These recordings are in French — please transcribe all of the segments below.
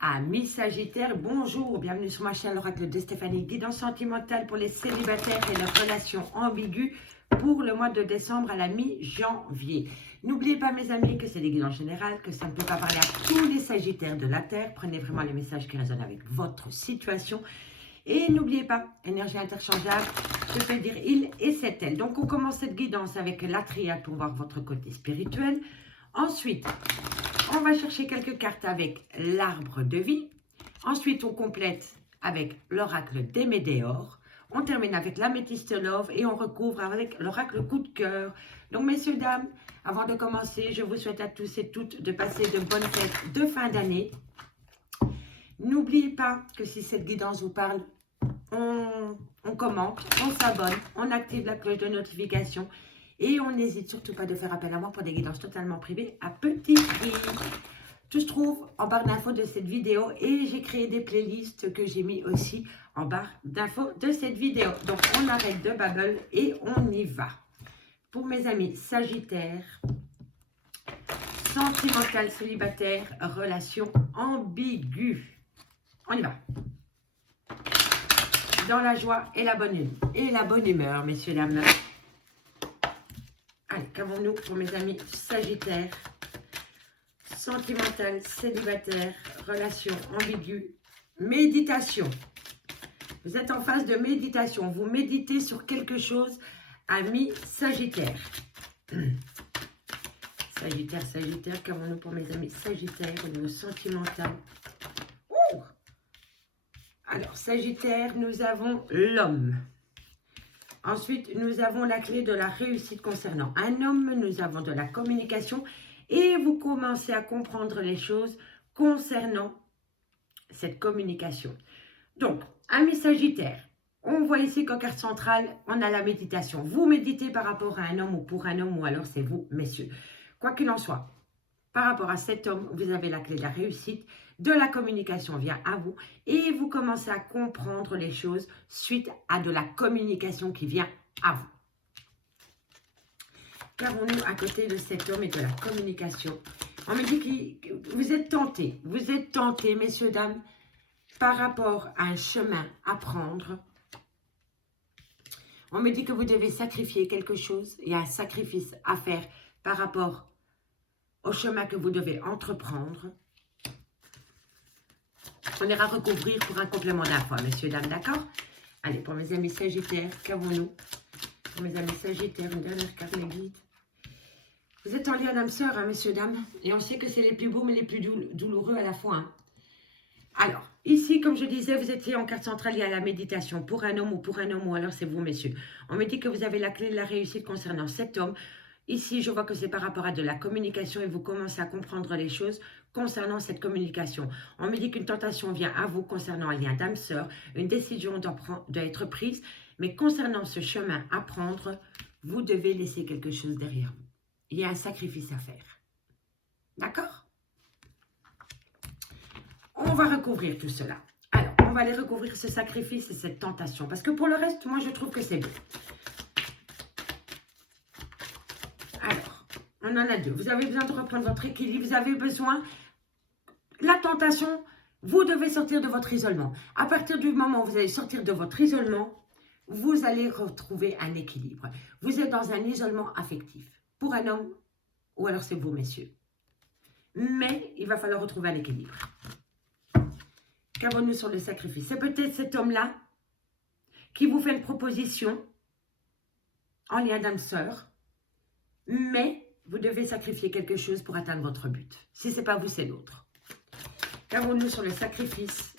Amis Sagittaire, bonjour, bienvenue sur ma chaîne l'oracle de Stéphanie, guidance sentimentale pour les célibataires et leurs relations ambiguës pour le mois de décembre à la mi-janvier. N'oubliez pas mes amis que c'est des guidances générales, que ça ne peut pas parler à tous les Sagittaires de la Terre. Prenez vraiment les messages qui résonnent avec votre situation. Et n'oubliez pas, énergie interchangeable, je peux dire il et c'est elle. Donc on commence cette guidance avec la triade pour voir votre côté spirituel. Ensuite, on va chercher quelques cartes avec l'arbre de vie. Ensuite, on complète avec l'oracle des Médéors. On termine avec l'améthyste love et on recouvre avec l'oracle coup de cœur. Donc, messieurs, dames, avant de commencer, je vous souhaite à tous et toutes de passer de bonnes fêtes de fin d'année. N'oubliez pas que si cette guidance vous parle, on commente, on s'abonne, on active la cloche de notification. Et on n'hésite surtout pas de faire appel à moi pour des guidances totalement privées à petit prix. Tout se trouve en barre d'infos de cette vidéo et j'ai créé des playlists que j'ai mis aussi en barre d'infos de cette vidéo. Donc on arrête de babble et on y va. Pour mes amis Sagittaires, sentimental, célibataire, relation ambiguë. On y va. Dans la joie et la bonne humeur, messieurs, dames. Allez, qu'avons-nous pour mes amis Sagittaires? Sentimental, célibataire, relation ambiguë, méditation. Vous êtes en phase de méditation. Vous méditez sur quelque chose, amis Sagittaires. Sagittaire, qu'avons-nous pour mes amis Sagittaires au niveau sentimental? Ouh! Alors, Sagittaire, nous avons l'homme. Ensuite, nous avons la clé de la réussite concernant un homme. Nous avons de la communication. Et vous commencez à comprendre les choses concernant cette communication. Donc, amis Sagittaire, on voit ici qu'en carte centrale, on a la méditation. Vous méditez par rapport à un homme ou pour un homme, ou alors c'est vous, messieurs. Quoi qu'il en soit, par rapport à cet homme, vous avez la clé de la réussite. De la communication vient à vous et vous commencez à comprendre les choses suite à de la communication qui vient à vous. Qu'avons-nous à côté de cet homme et de la communication? On me dit que vous êtes tentés, messieurs, dames, par rapport à un chemin à prendre. On me dit que vous devez sacrifier quelque chose. Il y a un sacrifice à faire par rapport au chemin que vous devez entreprendre. On ira recouvrir pour un complément d'info, messieurs, dames, d'accord? Allez, pour mes amis Sagittaires, qu'avons-nous? Pour mes amis Sagittaires, une dernière carte me guide. Vous êtes en lien d'âme sœur, hein, messieurs, dames, et on sait que c'est les plus beaux, mais les plus douloureux à la fois. Hein. Alors, ici, comme je disais, vous étiez en carte centrale, il y a la méditation pour un homme ou alors c'est vous, messieurs. On me dit que vous avez la clé de la réussite concernant cet homme. Ici, je vois que c'est par rapport à de la communication et vous commencez à comprendre les choses concernant cette communication. On me dit qu'une tentation vient à vous concernant un lien d'âme sœur, une décision doit être prise, mais concernant ce chemin à prendre, vous devez laisser quelque chose derrière vous. Il y a un sacrifice à faire. D'accord? On va recouvrir tout cela. Alors, on va aller recouvrir ce sacrifice et cette tentation. Parce que pour le reste, moi, je trouve que c'est beau. Alors, on en a deux. Vous avez besoin de reprendre votre équilibre. Vous avez besoin... La tentation, vous devez sortir de votre isolement. À partir du moment où vous allez sortir de votre isolement, vous allez retrouver un équilibre. Vous êtes dans un isolement affectif. Pour un homme, ou alors c'est vous, messieurs. Mais il va falloir retrouver un équilibre. Qu'avons-nous sur le sacrifice? C'est peut-être cet homme-là qui vous fait une proposition en lien d'âme sœur, mais vous devez sacrifier quelque chose pour atteindre votre but. Si ce n'est pas vous, c'est l'autre. Qu'avons-nous sur le sacrifice?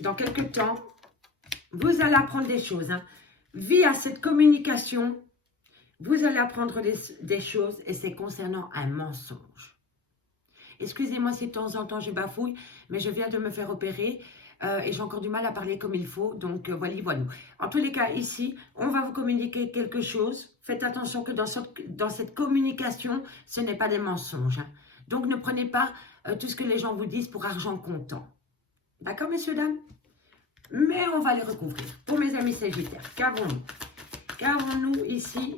Dans quelques temps, vous allez apprendre des choses. Hein. Via cette communication, vous allez apprendre des choses et c'est concernant un mensonge. Excusez-moi si de temps en temps je bafouille, mais je viens de me faire opérer et j'ai encore du mal à parler comme il faut. Donc voilà. En tous les cas, ici, on va vous communiquer quelque chose. Faites attention que dans cette communication, ce n'est pas des mensonges. Hein. Donc ne prenez pas tout ce que les gens vous disent pour argent comptant. D'accord, messieurs, dames? Mais on va les recouvrir. Pour mes amis Sagittaires, qu'avons-nous? Qu'avons-nous ici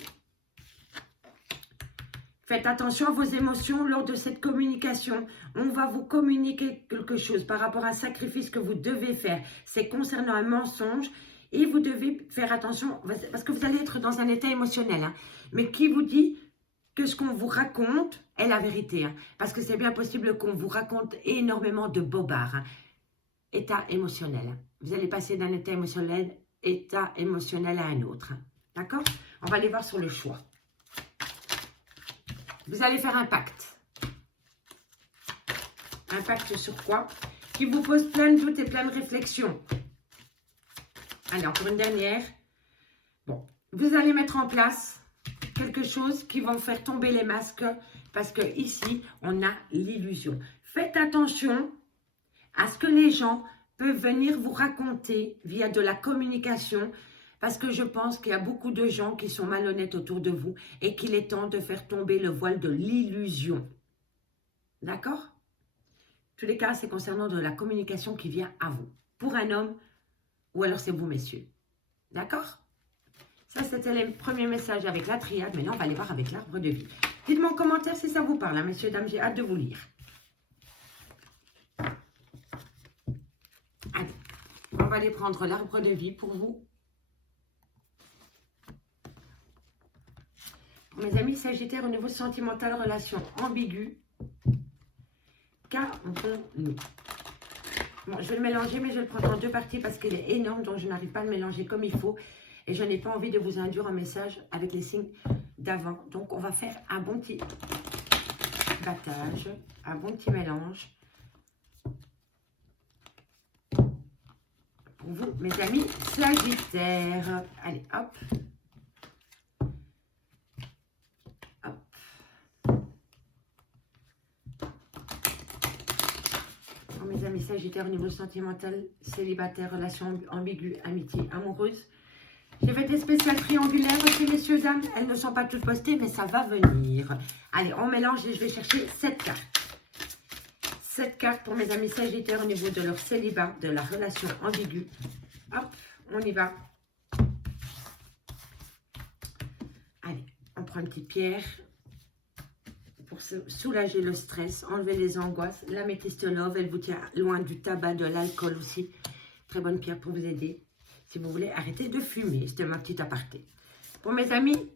Faites attention à vos émotions lors de cette communication. On va vous communiquer quelque chose par rapport à un sacrifice que vous devez faire. C'est concernant un mensonge et vous devez faire attention parce que vous allez être dans un état émotionnel. Hein, mais qui vous dit que ce qu'on vous raconte est la vérité. Hein, parce que c'est bien possible qu'on vous raconte énormément de bobards. Hein, état émotionnel. Hein. Vous allez passer d'un état émotionnel à un autre. Hein, d'accord? On va aller voir sur le choix. Vous allez faire un pacte. Un pacte sur quoi? Qui vous pose plein de doutes et plein de réflexions. Alors, pour une dernière. Bon, vous allez mettre en place quelque chose qui va faire tomber les masques. Parce que ici, on a l'illusion. Faites attention à ce que les gens peuvent venir vous raconter via de la communication. Parce que je pense qu'il y a beaucoup de gens qui sont malhonnêtes autour de vous et qu'il est temps de faire tomber le voile de l'illusion. D'accord? En tous les cas, c'est concernant de la communication qui vient à vous. Pour un homme, ou alors c'est vous, messieurs. D'accord? Ça, c'était les premiers messages avec la triade. Maintenant, on va aller voir avec l'arbre de vie. Dites-moi en commentaire si ça vous parle, hein, messieurs, dames. J'ai hâte de vous lire. Allez, on va aller prendre l'arbre de vie pour vous. Mes amis Sagittaires, au niveau sentimental, relation ambiguë, qu'avons-nous? Bon, je vais le mélanger, mais je vais le prendre en deux parties parce qu'il est énorme, donc je n'arrive pas à le mélanger comme il faut. Et je n'ai pas envie de vous induire en message avec les signes d'avant. Donc, on va faire un bon petit battage, un bon petit mélange. Pour vous, mes amis Sagittaires. Allez, hop. Mes amis Sagittaires, au niveau sentimental, célibataire, relation ambiguë, amitié, amoureuse. J'ai fait des spéciales triangulaires aussi, messieurs, dames. Elles ne sont pas toutes postées, mais ça va venir. Allez, on mélange et je vais chercher 7 cartes. 7 cartes pour mes amis Sagittaires au niveau de leur célibat, de la relation ambiguë. Hop, on y va. Allez, on prend une petite pierre. Pour soulager le stress, enlever les angoisses. L'améthyste love, elle vous tient loin du tabac, de l'alcool aussi. Très bonne pierre pour vous aider. Si vous voulez arrêter de fumer, c'était ma petite aparté. Pour mes amis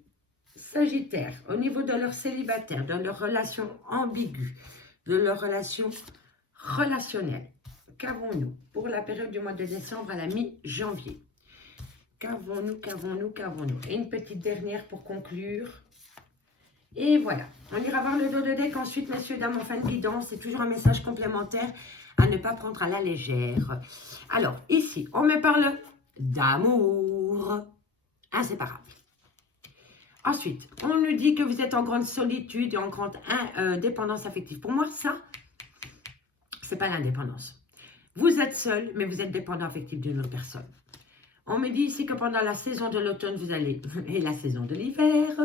Sagittaires, au niveau de leur célibataire, de leur relation ambiguë, de leur relation relationnelle, qu'avons-nous pour la période du mois de décembre à la mi-janvier? Qu'avons-nous? Et une petite dernière pour conclure. Et voilà, on ira voir le dos de deck ensuite, messieurs, dames, en fin de guidance. C'est toujours un message complémentaire à ne pas prendre à la légère. Alors, ici, on me parle d'amour inséparable. Ensuite, on nous dit que vous êtes en grande solitude et en grande indépendance affective. Pour moi, ça, c'est pas l'indépendance. Vous êtes seul, mais vous êtes dépendant affectif d'une autre personne. On me dit ici que pendant la saison de l'automne, vous allez, et la saison de l'hiver,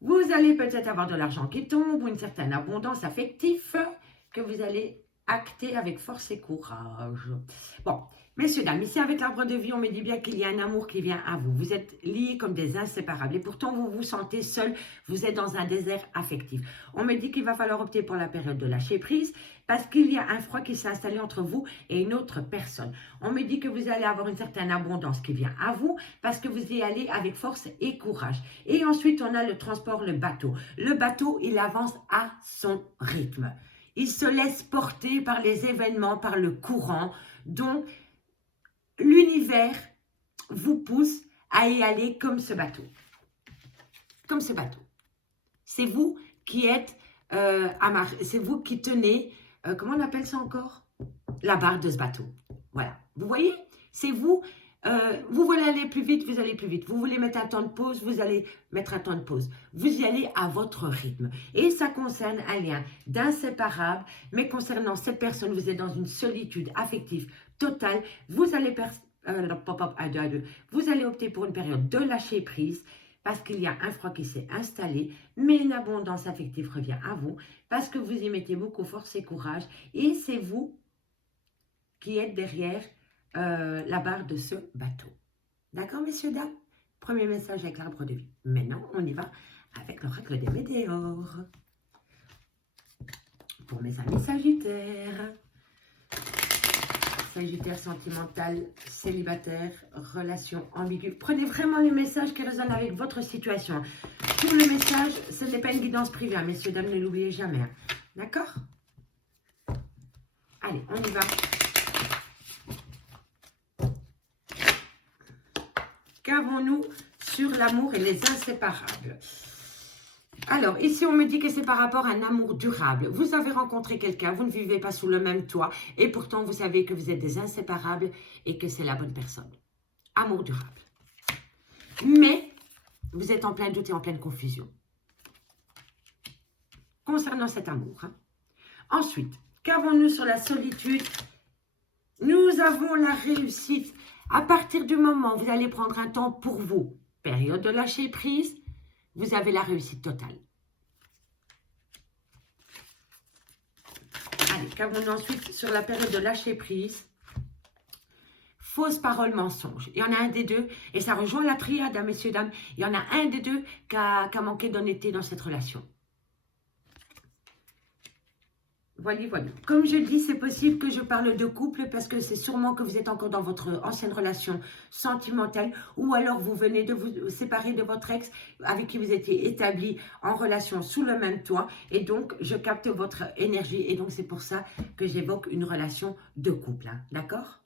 vous allez peut-être avoir de l'argent qui tombe ou une certaine abondance affective que vous allez acter avec force et courage. Bon, messieurs, dames, ici avec l'arbre de vie, on me dit bien qu'il y a un amour qui vient à vous. Vous êtes liés comme des inséparables et pourtant vous vous sentez seul, vous êtes dans un désert affectif. On me dit qu'il va falloir opter pour la période de lâcher prise parce qu'il y a un froid qui s'est installé entre vous et une autre personne. On me dit que vous allez avoir une certaine abondance qui vient à vous parce que vous y allez avec force et courage. Et ensuite, on a le transport, le bateau. Le bateau, il avance à son rythme. Il se laisse porter par les événements, par le courant. Donc, l'univers vous pousse à y aller comme ce bateau. Comme ce bateau. C'est vous qui êtes amarré. C'est vous qui tenez, comment on appelle ça encore? La barre de ce bateau. Voilà. Vous voyez? C'est vous. Vous voulez aller plus vite, vous allez plus vite. Vous voulez mettre un temps de pause, vous allez mettre un temps de pause. Vous y allez à votre rythme. Et ça concerne un lien d'inséparable. Mais concernant cette personne, vous êtes dans une solitude affective totale. Vous allez, vous allez opter pour une période de lâcher prise parce qu'il y a un froid qui s'est installé. Mais une abondance affective revient à vous parce que vous y mettez beaucoup force et courage. Et c'est vous qui êtes derrière la barre de ce bateau. D'accord, messieurs, dames? Premier message avec l'arbre de vie. Maintenant, on y va avec l'oracle des météores. Pour mes amis Sagittaires. Sagittaire sentimental, célibataire, relation ambiguë. Prenez vraiment les messages qui résonnent avec votre situation. Sur le message, ce n'est pas une guidance privée, hein, messieurs, dames, ne l'oubliez jamais. Hein. D'accord? Allez, on y va. Qu'avons-nous sur l'amour et les inséparables? Alors, ici, on me dit que c'est par rapport à un amour durable. Vous avez rencontré quelqu'un, vous ne vivez pas sous le même toit, et pourtant, vous savez que vous êtes des inséparables et que c'est la bonne personne. Amour durable. Mais, vous êtes en plein doute et en pleine confusion. Concernant cet amour. Hein. Ensuite, qu'avons-nous sur la solitude? Nous avons la réussite. À partir du moment où vous allez prendre un temps pour vous, période de lâcher prise, vous avez la réussite totale. Allez, qu'avons-nous ensuite sur la période de lâcher prise? Fausse parole, mensonge. Il y en a un des deux, et ça rejoint la triade, hein, messieurs, dames. Il y en a un des deux qui a manqué d'honnêteté dans cette relation. Voilà, voilà. Comme je dis, c'est possible que je parle de couple parce que c'est sûrement que vous êtes encore dans votre ancienne relation sentimentale ou alors vous venez de vous séparer de votre ex avec qui vous étiez établi en relation sous le même toit et donc je capte votre énergie et donc c'est pour ça que j'évoque une relation de couple. Hein, d'accord?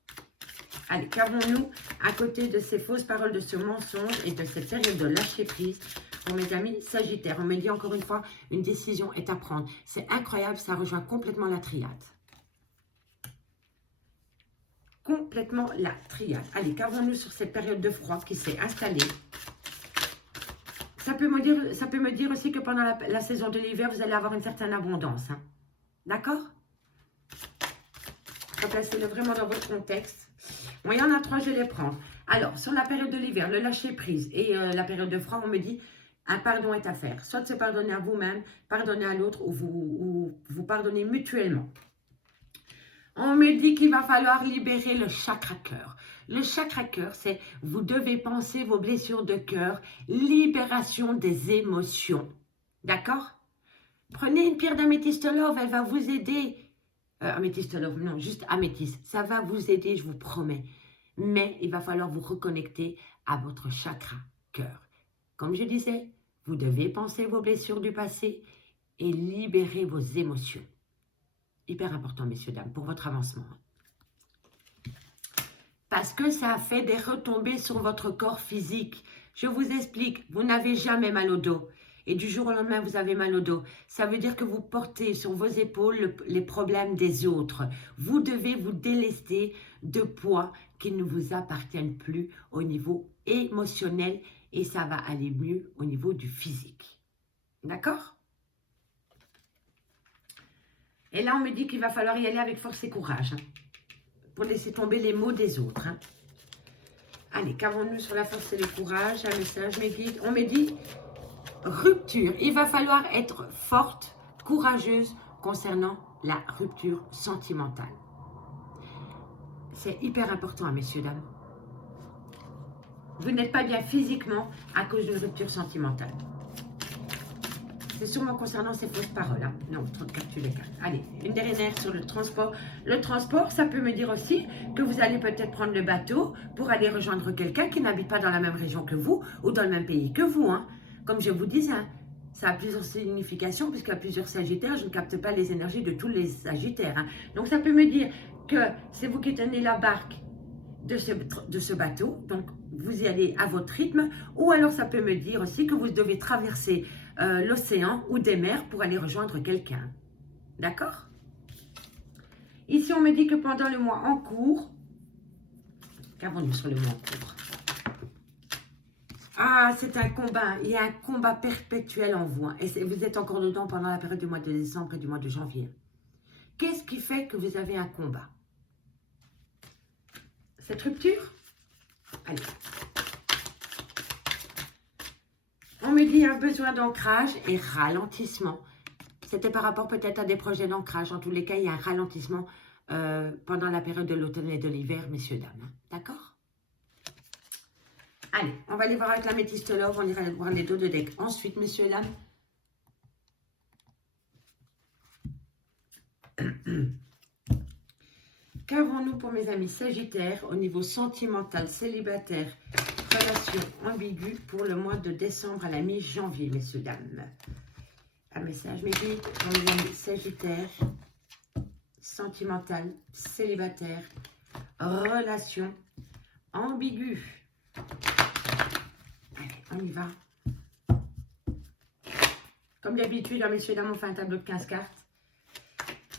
Allez, qu'avons-nous à côté de ces fausses paroles, de ce mensonge et de cette période de lâcher prise? Pour mes amis Sagittaires, on me dit encore une fois, une décision est à prendre. C'est incroyable, ça rejoint complètement la triade. Complètement la triade. Allez, qu'avons-nous sur cette période de froid qui s'est installée? Ça peut me dire aussi que pendant la saison de l'hiver, vous allez avoir une certaine abondance. Hein. D'accord? Replacez-le vraiment dans votre contexte. Bon, il y en a 3, je vais les prendre. Alors, sur la période de l'hiver, le lâcher prise et la période de froid, on me dit un pardon est à faire. Soit c'est pardonner à vous-même, pardonner à l'autre ou vous pardonnez mutuellement. On me dit qu'il va falloir libérer le chakra cœur. Le chakra cœur, c'est vous devez penser vos blessures de cœur, libération des émotions. D'accord? Prenez une pierre d'améthyste love, elle va vous aider. Améthyste love, non, juste améthyste. Ça va vous aider, je vous promets. Mais il va falloir vous reconnecter à votre chakra cœur. Comme je disais, vous devez penser vos blessures du passé et libérer vos émotions. Hyper important, messieurs, dames, pour votre avancement. Parce que ça a fait des retombées sur votre corps physique. Je vous explique, vous n'avez jamais mal au dos. Et du jour au lendemain, vous avez mal au dos. Ça veut dire que vous portez sur vos épaules les problèmes des autres. Vous devez vous délester de poids qui ne vous appartiennent plus au niveau émotionnel et ça va aller mieux au niveau du physique. D'accord? Et là, on me dit qu'il va falloir y aller avec force et courage hein, pour laisser tomber les mots des autres. Hein. Allez, qu'avons-nous sur la force et le courage? Un message, mes guides. On me dit rupture. Il va falloir être forte, courageuse concernant la rupture sentimentale. C'est hyper important, hein, messieurs, dames. Vous n'êtes pas bien physiquement à cause d'une rupture sentimentale. C'est sûrement concernant ces fausses paroles. Hein. Non, trop de cartes les cartes. Allez, une dernière sur le transport. Le transport, ça peut me dire aussi que vous allez peut-être prendre le bateau pour aller rejoindre quelqu'un qui n'habite pas dans la même région que vous ou dans le même pays que vous. Hein. Comme je vous disais, hein, ça a plusieurs significations puisqu'il y a plusieurs Sagittaires. Je ne capte pas les énergies de tous les Sagittaires. Hein. Donc, ça peut me dire que c'est vous qui tenez la barque de ce bateau, donc vous y allez à votre rythme, ou alors ça peut me dire aussi que vous devez traverser l'océan ou des mers pour aller rejoindre quelqu'un. D'accord? Ici, on me dit que pendant le mois en cours, qu'avons-nous sur le mois en cours? Ah, c'est un combat, il y a un combat perpétuel en vous, hein, et vous êtes encore dedans pendant la période du mois de décembre et du mois de janvier. Qu'est-ce qui fait que vous avez un combat? Cette rupture? Allez. On me dit un besoin d'ancrage et ralentissement. C'était par rapport peut-être à des projets d'ancrage. En tous les cas, il y a un ralentissement pendant la période de l'automne et de l'hiver, messieurs, dames. D'accord? Allez, on va aller voir avec la métiste love, on ira voir les dos de deck. Ensuite, messieurs, dames. Qu'avons-nous pour mes amis Sagittaires au niveau sentimental, célibataire, relation ambiguë pour le mois de décembre à la mi-janvier, messieurs, dames? Un message, mes guides, pour mes amis Sagittaires, sentimental, célibataire, relation ambiguë. Allez, on y va. Comme d'habitude, messieurs, dames, on fait un tableau de 15 cartes.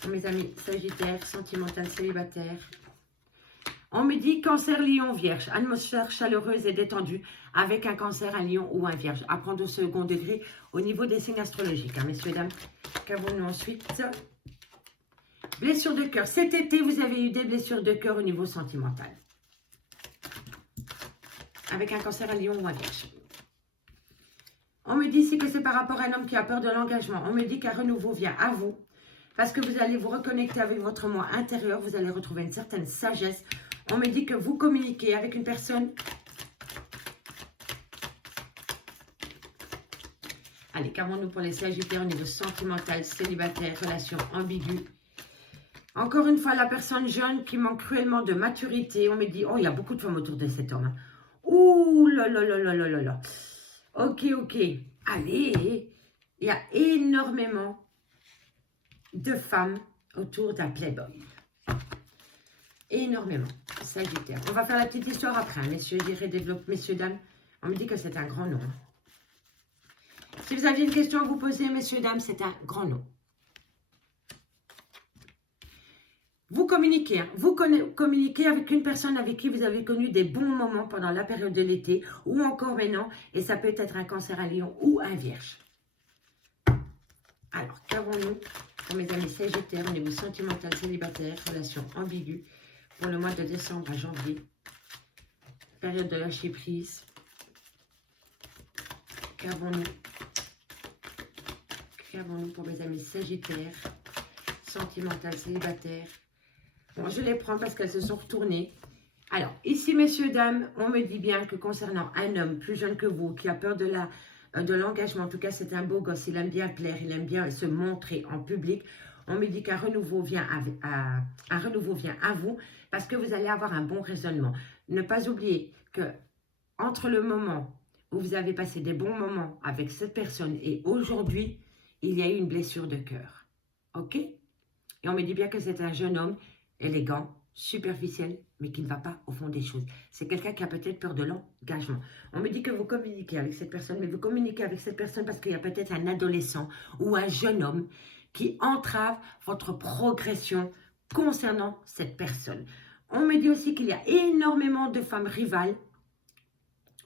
Pour mes amis Sagittaire, sentimental, célibataire. On me dit cancer, lion, vierge. Atmosphère chaleureuse et détendue avec un cancer, un lion ou un vierge. À prendre au second degré au niveau des signes astrologiques. Hein, messieurs, dames. Qu'avons-nous ensuite? Blessures de cœur. Cet été, vous avez eu des blessures de cœur au niveau sentimental. Avec un cancer, un lion ou un vierge. On me dit ici que c'est par rapport à un homme qui a peur de l'engagement. On me dit qu'un renouveau vient à vous. Parce que vous allez vous reconnecter avec votre moi intérieur. Vous allez retrouver une certaine sagesse. On me dit que vous communiquez avec une personne. Allez, qu'avons-nous pour les Sagittaires au niveau sentimental, célibataire, relation ambiguë? Encore une fois, la personne jeune qui manque cruellement de maturité. On me dit, oh, il y a beaucoup de femmes autour de cet homme. Ouh là là là là là là là. Ok, ok. Allez, il y a énormément de femmes autour d'un playboy. Énormément. Sagittaire. On va faire la petite histoire après, hein, messieurs, je dirais développe, messieurs, dames. On me dit que c'est un grand nom. Si vous aviez une question à vous poser, messieurs, dames, c'est un grand nom. Vous communiquez. Hein. Vous communiquez avec une personne avec qui vous avez connu des bons moments pendant la période de l'été ou encore maintenant. Et ça peut être un cancer, un lion ou un vierge. Alors, qu'avons-nous pour mes amis Sagittaires au niveau sentimental, célibataire, relation ambiguë pour le mois de décembre à janvier? Période de lâcher prise. Qu'avons-nous pour mes amis Sagittaires, sentimental, célibataire? Bon, je les prends parce qu'elles se sont retournées. Alors, ici, messieurs, dames, on me dit bien que concernant un homme plus jeune que vous, qui a peur de l'engagement, en tout cas, c'est un beau gosse, il aime bien plaire, il aime bien se montrer en public. On me dit qu'un renouveau vient à vous parce que vous allez avoir un bon raisonnement. Ne pas oublier que entre le moment où vous avez passé des bons moments avec cette personne et aujourd'hui, il y a eu une blessure de cœur. Ok? Et on me dit bien que c'est un jeune homme élégant, superficiel, mais qui ne va pas au fond des choses. C'est quelqu'un qui a peut-être peur de l'engagement. On me dit que vous communiquez avec cette personne, mais vous communiquez avec cette personne parce qu'il y a peut-être un adolescent ou un jeune homme qui entrave votre progression concernant cette personne. On me dit aussi qu'il y a énormément de femmes rivales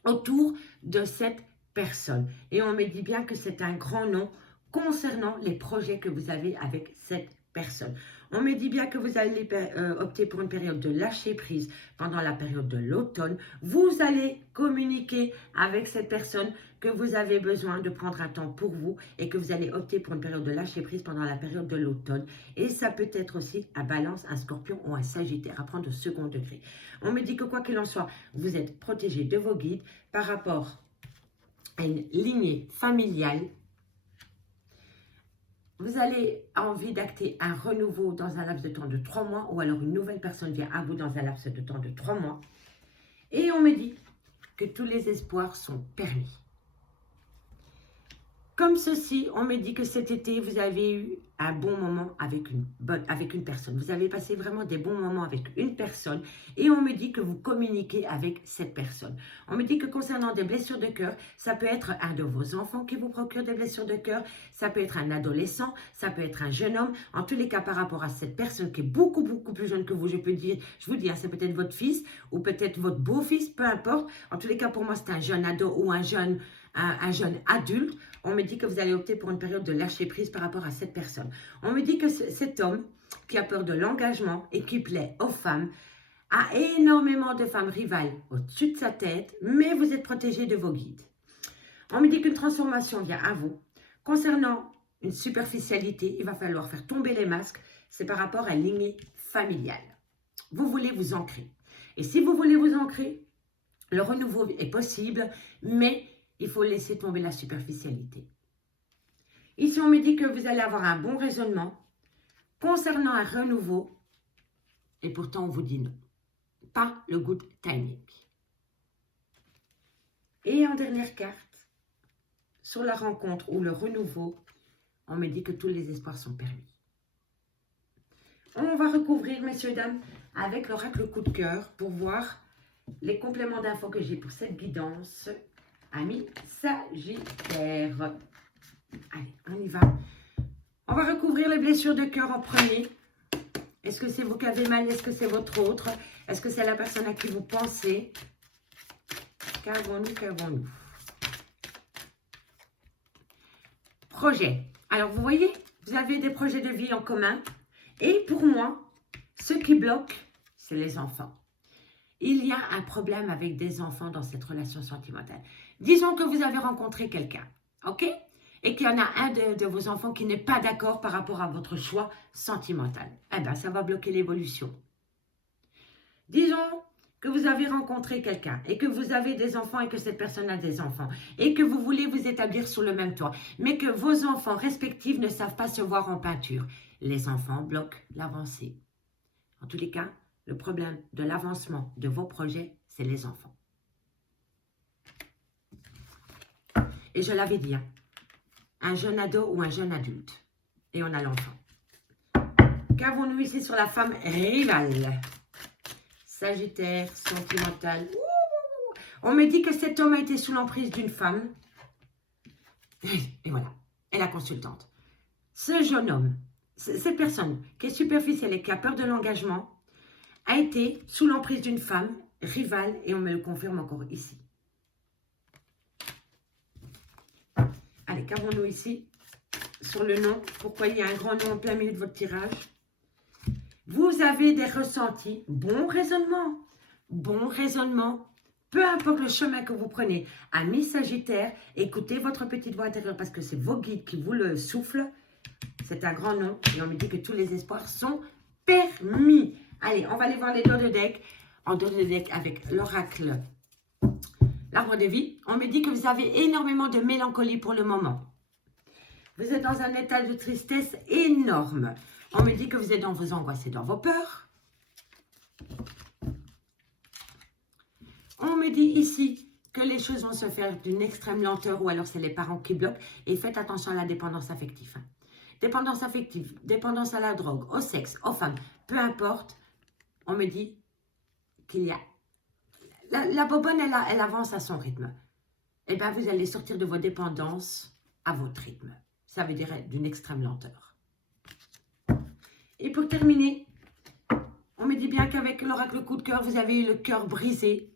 autour de cette personne. Et on me dit bien que c'est un grand nom concernant les projets que vous avez avec cette personne. On me dit bien que vous allez opter pour une période de lâcher prise pendant la période de l'automne. Vous allez communiquer avec cette personne que vous avez besoin de prendre un temps pour vous et que vous allez opter pour une période de lâcher prise pendant la période de l'automne. Et ça peut être aussi un Balance, un Scorpion ou un Sagittaire à prendre au second degré. On me dit que quoi qu'il en soit, vous êtes protégé de vos guides par rapport à une lignée familiale. Vous allez avoir envie d'acter un renouveau dans un laps de temps de 3 mois ou alors une nouvelle personne vient à vous dans un laps de temps de 3 mois. Et on me dit que tous les espoirs sont permis. Comme ceci, on me dit que cet été, vous avez eu un bon moment avec une personne. Vous avez passé vraiment des bons moments avec une personne et on me dit que vous communiquez avec cette personne. On me dit que concernant des blessures de cœur, ça peut être un de vos enfants qui vous procure des blessures de cœur, ça peut être un adolescent, ça peut être un jeune homme. En tous les cas, par rapport à cette personne qui est beaucoup plus jeune que vous, je vous dis, c'est peut-être votre fils ou peut-être votre beau-fils, peu importe. En tous les cas, pour moi, c'est un jeune ado ou un jeune adulte. On me dit que vous allez opter pour une période de lâcher prise par rapport à cette personne. On me dit que cet homme qui a peur de l'engagement et qui plaît aux femmes a énormément de femmes rivales au-dessus de sa tête, mais vous êtes protégé de vos guides. On me dit qu'une transformation vient à vous. Concernant une superficialité, il va falloir faire tomber les masques. C'est par rapport à une lignée familiale. Vous voulez vous ancrer. Et si vous voulez vous ancrer, Le renouveau est possible, mais il faut laisser tomber la superficialité. Ici, on me dit que vous allez avoir un bon raisonnement concernant un renouveau, et pourtant on vous dit non. Pas le good timing. Et en dernière carte, sur la rencontre ou le renouveau, on me dit que tous les espoirs sont permis. On va recouvrir, messieurs, dames, avec l'oracle coup de cœur pour voir les compléments d'infos que j'ai pour cette guidance. Amis Sagittaire. Allez, on y va. On va recouvrir les blessures de cœur en premier. Est-ce que c'est vous qui avez mal? Est-ce que c'est votre autre? Est-ce que c'est la personne à qui vous pensez? Qu'avons-nous? Projet. Alors, vous voyez, vous avez des projets de vie en commun. Et pour moi, ce qui bloque, c'est les enfants. Il y a un problème avec des enfants dans cette relation sentimentale. Disons que vous avez rencontré quelqu'un, ok? Et qu'il y en a un de vos enfants qui n'est pas d'accord par rapport à votre choix sentimental. Eh bien, ça va bloquer l'évolution. Disons que vous avez rencontré quelqu'un et que vous avez des enfants et que cette personne a des enfants et que vous voulez vous établir sous le même toit, mais que vos enfants respectifs ne savent pas se voir en peinture. Les enfants bloquent l'avancée. En tous les cas, le problème de l'avancement de vos projets, c'est les enfants. Et je l'avais dit, hein, un jeune ado ou un jeune adulte. Et on a l'enfant. Qu'avons-nous ici sur la femme rivale? Sagittaire, sentimental. On me dit que cet homme a été sous l'emprise d'une femme. Et voilà, et la consultante. Ce jeune homme, cette personne qui est superficielle et qui a peur de l'engagement, a été sous l'emprise d'une femme rivale, et on me le confirme encore ici. Allez, qu'avons-nous ici sur le nom? Pourquoi il y a un grand nom en plein milieu de votre tirage? Vous avez des ressentis, bon raisonnement, peu importe le chemin que vous prenez. Amis Sagittaire, écoutez votre petite voix intérieure parce que c'est vos guides qui vous le soufflent. C'est un grand nom et on me dit que tous les espoirs sont permis. Allez, on va aller voir les dos de deck. En dos de deck avec l'oracle, l'arbre de vie. On me dit que vous avez énormément de mélancolie pour le moment. Vous êtes dans un état de tristesse énorme. On me dit que vous êtes dans vos angoisses et dans vos peurs. On me dit ici que les choses vont se faire d'une extrême lenteur ou alors c'est les parents qui bloquent. Et faites attention à la dépendance affective. Dépendance affective, dépendance à la drogue, au sexe, aux femmes, peu importe. On me dit qu'il y a... La bobonne, elle avance à son rythme. Et bien, vous allez sortir de vos dépendances à votre rythme. Ça veut dire d'une extrême lenteur. Et pour terminer, on me dit bien qu'avec l'oracle coup de cœur, vous avez eu le cœur brisé.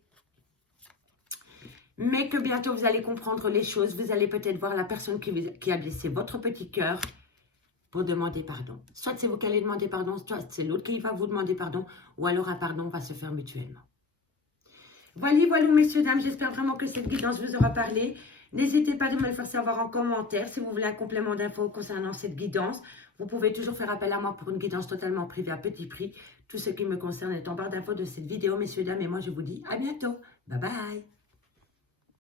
Mais que bientôt, vous allez comprendre les choses. Vous allez peut-être voir la personne qui a blessé votre petit cœur pour demander pardon. Soit c'est vous qui allez demander pardon, soit c'est l'autre qui va vous demander pardon, ou alors un pardon va se faire mutuellement. Voilà, messieurs, dames, j'espère vraiment que cette guidance vous aura parlé. N'hésitez pas de me le faire savoir en commentaire si vous voulez un complément d'infos concernant cette guidance. Vous pouvez toujours faire appel à moi pour une guidance totalement privée à petit prix. Tout ce qui me concerne est en barre d'infos de cette vidéo, messieurs, dames, et moi je vous dis à bientôt. Bye bye.